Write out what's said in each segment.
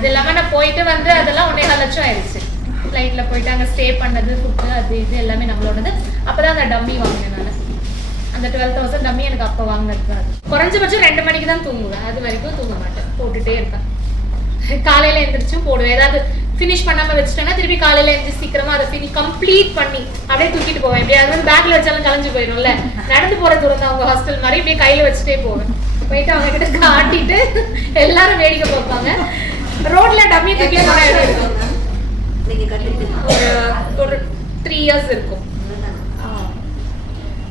அது இல்லாமல் நான் போயிட்டு வந்து அதெல்லாம் 1.5 லட்சம் ஆயிடுச்சு. ஃப்ளைட்டில் போயிட்டு அங்கே ஸ்டே பண்ணது, ஃபுட்டு, அது இது எல்லாமே நம்மளோடது. அப்போ தான் அந்த டம்மி வாங்கினேன் நான். அந்த 12,000 டம்மி எனக்கு அப்போ வாங்கினது தான். குறைஞ்சபட்சம் 2 மணிக்கு தான் தூங்குவேன். அது வரைக்கும் தூங்க மாட்டேன், போட்டுகிட்டே இருப்பேன். காலையில் எழுந்திரிச்சும் போடுவேன். ஏதாவது ஃபினிஷ் பண்ணாமல் வச்சுட்டேன்னா திருப்பி காலையில் எழுந்திரிச்சு சீக்கிரமாக அதை கம்ப்ளீட் பண்ணி அப்படியே தூக்கிட்டு போவேன். இப்படி அது வந்து பேக்கில் வச்சாலும் கலைஞ்சு போயிடும்ல. நடந்து போகிற தூரம் தான் அவங்க ஹாஸ்டல் மாதிரி. இப்படியே கையில் வச்சுட்டே போவேன். போயிட்டு அவங்க கிட்ட காட்டிட்டு எல்லாரும் வேடிக்கை பார்ப்பாங்க. ரோட்ல டம்மி தூக்கி இருக்கும். ஒரு 3 years இருக்கும்.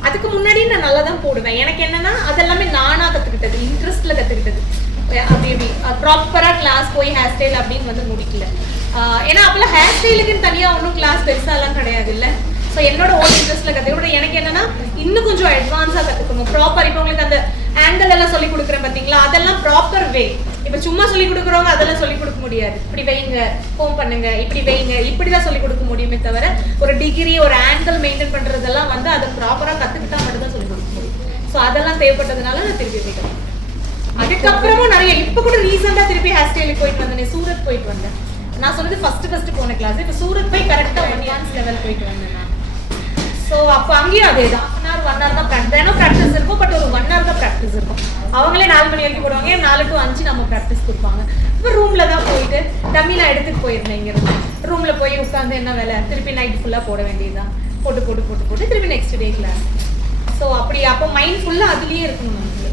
அதுக்கு முன்னாடி நான் நல்லா தான் போடுவேன். எனக்கு என்னன்னா அதெல்லாமே நானா கத்துக்கிட்டது, இன்ட்ரெஸ்ட்ல கத்துக்கிட்டது. அப்படி ப்ராப்பரா கிளாஸ் போய் ஹேர் ஸ்டைல் அப்படின்னு வந்து முடிக்கல. ஏன்னா அப்பெல்லாம் ஹேர் ஸ்டைலுக்குன்னு தனியா ஒன்றும் கிளாஸ் பெருசாலாம் கிடையாது இல்லை. ஸோ என்னோட ஓன் இன்ட்ரெஸ்ட்ல கற்றுக்கிட்டு எனக்கு என்னன்னா இன்னும் கொஞ்சம் அட்வான்ஸாக கற்றுக்கணும். ப்ராப்பர் இப்போ உங்களுக்கு அந்த ஆங்கிள் எல்லாம் சொல்லி கொடுக்குறேன் பார்த்தீங்களா, அதெல்லாம் ப்ராப்பர் வே. இப்போ சும்மா சொல்லி கொடுக்குறவங்க அதெல்லாம் சொல்லி கொடுக்க முடியாது. இப்படி வைங்க, ஹோம் பண்ணுங்க, இப்படி வைங்க, இப்படி தான் சொல்லி கொடுக்க முடியுமே தவிர ஒரு டிகிரி ஒரு ஆங்கிள் மெயின்டைன் பண்ணுறதெல்லாம் வந்து அதை ப்ராப்பராக கற்றுக்கிட்டா மட்டும் தான் சொல்லி கொடுக்க முடியும். ஸோ அதெல்லாம் தேவைப்பட்டதுனால நான் திருப்பி வைக்கிறேன். அதுக்கப்புறமும் நிறைய இப்போ கூட ரீசெண்டாக திருப்பி ஹேர் ஸ்டைலுக்கு போயிட்டு வந்தேன். சூரத் போயிட்டு வந்தேன். நான் சொன்னது ஃபர்ஸ்ட் போன கிளாஸ். இப்போ சூரத் போய் கரெக்டாக அட்வான்ஸ் லெவல் போயிட்டு வந்தேன் நான். ஸோ அப்போ அங்கேயும் அதே தான். 1 hour தான் ப்ராக்டிஸ் இருக்கும். பட் ஒரு 1 hour தான் ப்ராக்டிஸ் இருக்கும். அவங்களே 4 மணி வரைக்கும் போடுவாங்க. 4 to 5 நம்ம ப்ராக்டிஸ் கொடுப்பாங்க. இப்போ ரூமில் தான் போயிட்டு டம்மிலாம் எடுத்துகிட்டு போயிருந்தேன். இங்கேருந்து ரூமில் போய் உட்காந்து என்ன வேலை, திருப்பி நைட் ஃபுல்லாக போட வேண்டியதுதான். போட்டு திருப்பி நெக்ஸ்ட் டே கிளாஸ். ஸோ அப்படி அப்போ மைண்ட் ஃபுல்லாக அதுலேயே இருக்கணும் நமக்கு.